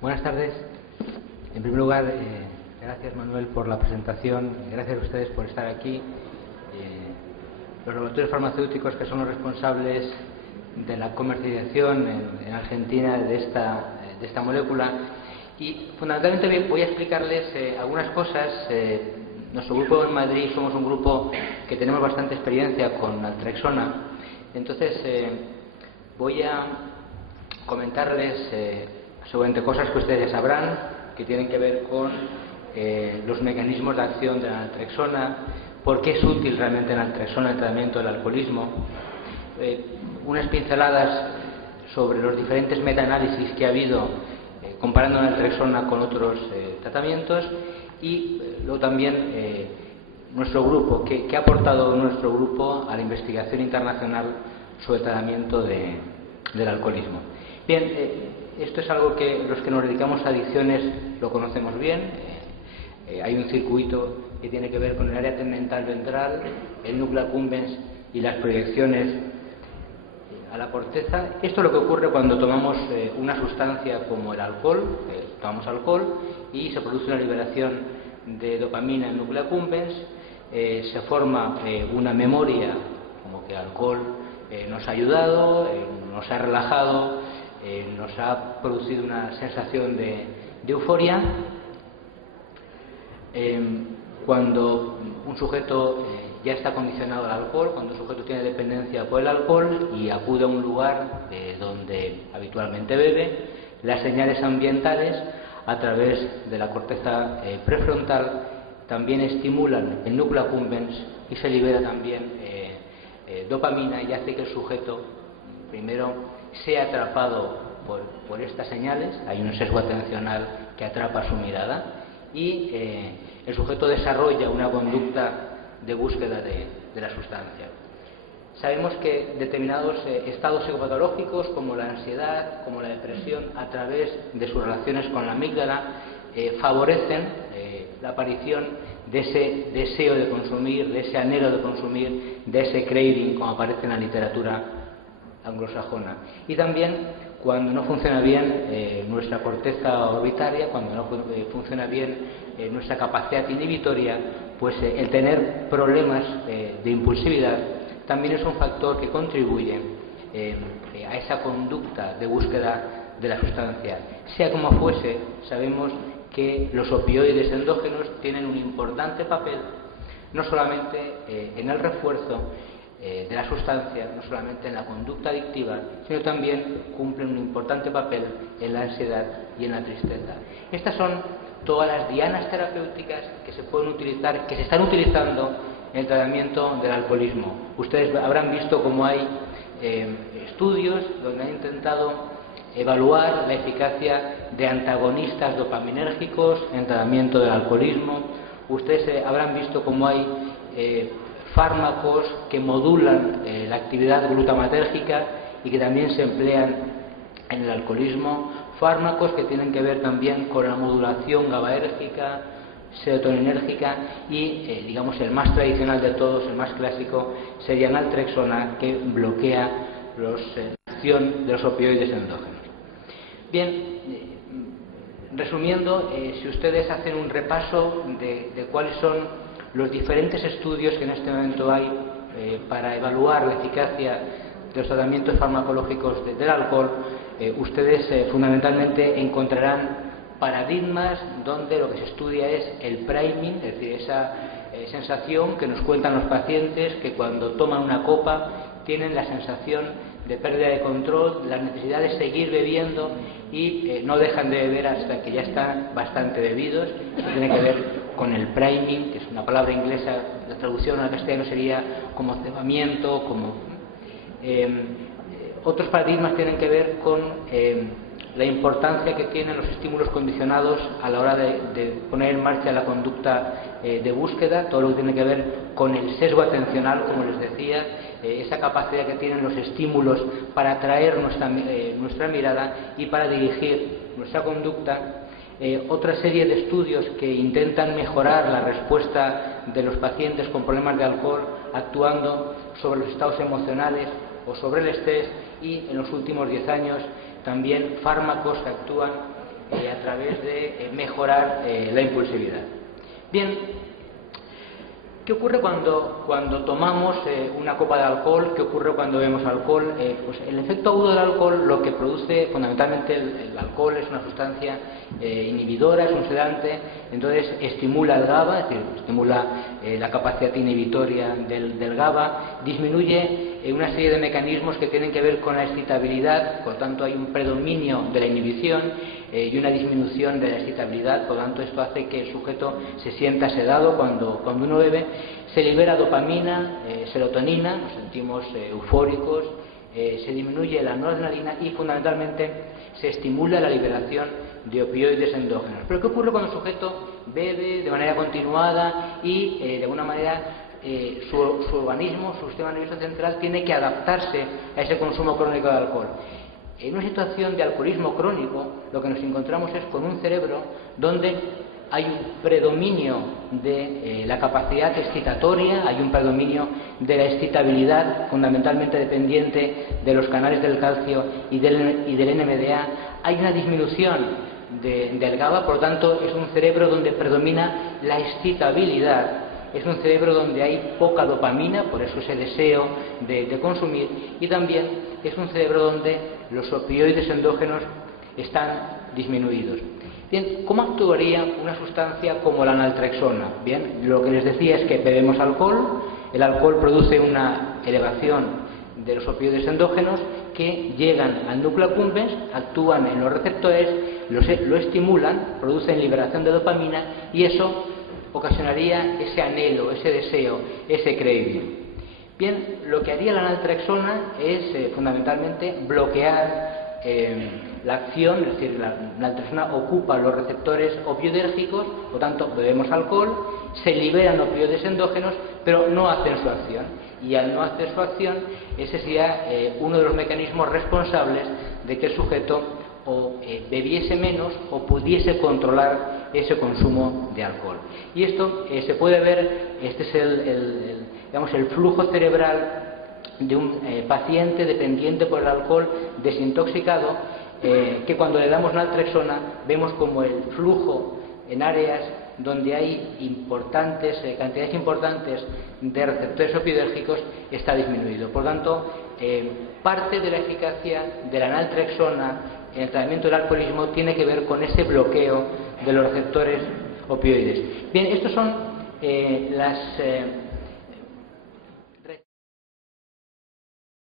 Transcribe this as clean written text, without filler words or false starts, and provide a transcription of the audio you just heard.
Buenas tardes. En primer lugar, gracias Manuel por la presentación, gracias a ustedes por estar aquí. Los laboratorios farmacéuticos, que son los responsables de la comercialización en Argentina de esta molécula, y fundamentalmente voy a explicarles algunas cosas. Nuestro grupo en Madrid somos un grupo que tenemos bastante experiencia con naltrexona, entonces voy a comentarles seguramente cosas que ustedes ya sabrán, que tienen que ver con los mecanismos de acción de la naltrexona, por qué es útil realmente la naltrexona en el tratamiento del alcoholismo, unas pinceladas sobre los diferentes metaanálisis que ha habido comparando la naltrexona con otros tratamientos, y luego también nuestro grupo, qué ha aportado nuestro grupo a la investigación internacional sobre el tratamiento del alcoholismo. Bien, esto es algo que los que nos dedicamos a adicciones lo conocemos bien. Hay un circuito que tiene que ver con el área tegmental ventral, el núcleo accumbens y las proyecciones a la corteza. Esto es lo que ocurre cuando tomamos una sustancia como el alcohol. Tomamos alcohol y se produce una liberación de dopamina en el núcleo accumbens, se forma una memoria como que el alcohol nos ha ayudado, nos ha relajado, nos ha producido una sensación de euforia. Cuando un sujeto ya está condicionado al alcohol, cuando un sujeto tiene dependencia por el alcohol y acude a un lugar donde habitualmente bebe, las señales ambientales a través de la corteza prefrontal también estimulan el núcleo accumbens y se libera también dopamina, y hace que el sujeto primero sea atrapado por estas señales. Hay un sesgo atencional que atrapa su mirada y el sujeto desarrolla una conducta de búsqueda de la sustancia. Sabemos que determinados estados psicopatológicos, como la ansiedad, como la depresión, a través de sus relaciones con la amígdala, favorecen la aparición de ese deseo de consumir, de ese anhelo de consumir, de ese craving, como aparece en la literatura anglosajona. Y también, cuando no funciona bien nuestra corteza orbitaria, cuando no funciona bien nuestra capacidad inhibitoria, pues el tener problemas de impulsividad también es un factor que contribuye a esa conducta de búsqueda de la sustancia. Sea como fuese, sabemos que los opioides endógenos tienen un importante papel, no solamente en el refuerzo de la sustancia, no solamente en la conducta adictiva, sino también cumplen un importante papel en la ansiedad y en la tristeza. Estas son todas las dianas terapéuticas que se pueden utilizar, que se están utilizando en el tratamiento del alcoholismo. Ustedes habrán visto cómo hay estudios donde han intentado evaluar la eficacia de antagonistas dopaminérgicos en el tratamiento del alcoholismo. Ustedes habrán visto cómo hay fármacos que modulan la actividad glutamatérgica y que también se emplean en el alcoholismo, fármacos que tienen que ver también con la modulación GABAérgica, serotoninérgica y, digamos, el más tradicional de todos, el más clásico, sería naltrexona, que bloquea la acción de los opioides endógenos. Bien, resumiendo, si ustedes hacen un repaso de cuáles son los diferentes estudios que en este momento hay para evaluar la eficacia de los tratamientos farmacológicos del alcohol, ustedes fundamentalmente encontrarán paradigmas donde lo que se estudia es el priming, es decir, esa sensación que nos cuentan los pacientes que cuando toman una copa tienen la sensación de pérdida de control, la necesidad de seguir bebiendo y no dejan de beber hasta que ya están bastante bebidos. Eso tiene que ver con el priming, que es una palabra inglesa, la traducción al castellano sería como cebamiento, como otros paradigmas tienen que ver con la importancia que tienen los estímulos condicionados a la hora de poner en marcha la conducta de búsqueda, todo lo que tiene que ver con el sesgo atencional, como les decía, esa capacidad que tienen los estímulos para atraer nuestra mirada y para dirigir nuestra conducta. Otra serie de estudios que intentan mejorar la respuesta de los pacientes con problemas de alcohol, actuando sobre los estados emocionales o sobre el estrés, y en los últimos 10 años también fármacos que actúan a través de mejorar la impulsividad. Bien, ¿qué ocurre cuando tomamos una copa de alcohol? ¿Qué ocurre cuando bebemos alcohol? Pues el efecto agudo del alcohol, lo que produce fundamentalmente el alcohol es una sustancia inhibidora, es un sedante, entonces estimula el GABA, es decir, estimula la capacidad inhibitoria del GABA, disminuye una serie de mecanismos que tienen que ver con la excitabilidad, por tanto hay un predominio de la inhibición y una disminución de la excitabilidad, por lo tanto esto hace que el sujeto se sienta sedado cuando uno bebe, se libera dopamina, serotonina, nos sentimos eufóricos, se disminuye la noradrenalina y fundamentalmente se estimula la liberación de opioides endógenos. Pero ¿qué ocurre cuando el sujeto bebe de manera continuada y de alguna manera su organismo, su sistema nervioso central tiene que adaptarse a ese consumo crónico de alcohol? En una situación de alcoholismo crónico, lo que nos encontramos es con un cerebro donde hay un predominio de la capacidad excitatoria, hay un predominio de la excitabilidad, fundamentalmente dependiente de los canales del calcio y del NMDA, hay una disminución del GABA, por lo tanto es un cerebro donde predomina la excitabilidad, es un cerebro donde hay poca dopamina, por eso ese deseo de consumir, y también es un cerebro donde los opioides endógenos están disminuidos. Bien, ¿cómo actuaría una sustancia como la naltrexona? Bien, lo que les decía es que bebemos alcohol, el alcohol produce una elevación de los opioides endógenos que llegan al núcleo accumbens, actúan en los receptores, lo estimulan, producen liberación de dopamina y eso ocasionaría ese anhelo, ese deseo, ese craving. Bien, lo que haría la naltrexona es fundamentalmente bloquear la acción, es decir, la naltrexona ocupa los receptores opioidérgicos, por lo tanto bebemos alcohol, se liberan opioides endógenos, pero no hacen su acción. Y al no hacer su acción, ese sería uno de los mecanismos responsables de que el sujeto o bebiese menos o pudiese controlar ese consumo de alcohol. Y esto se puede ver, este es el flujo cerebral de un paciente dependiente por el alcohol desintoxicado, que cuando le damos naltrexona vemos como el flujo en áreas donde hay cantidades importantes de receptores opioidérgicos está disminuido. Por tanto, parte de la eficacia de la naltrexona en el tratamiento del alcoholismo tiene que ver con ese bloqueo de los receptores opioides. Bien, estos son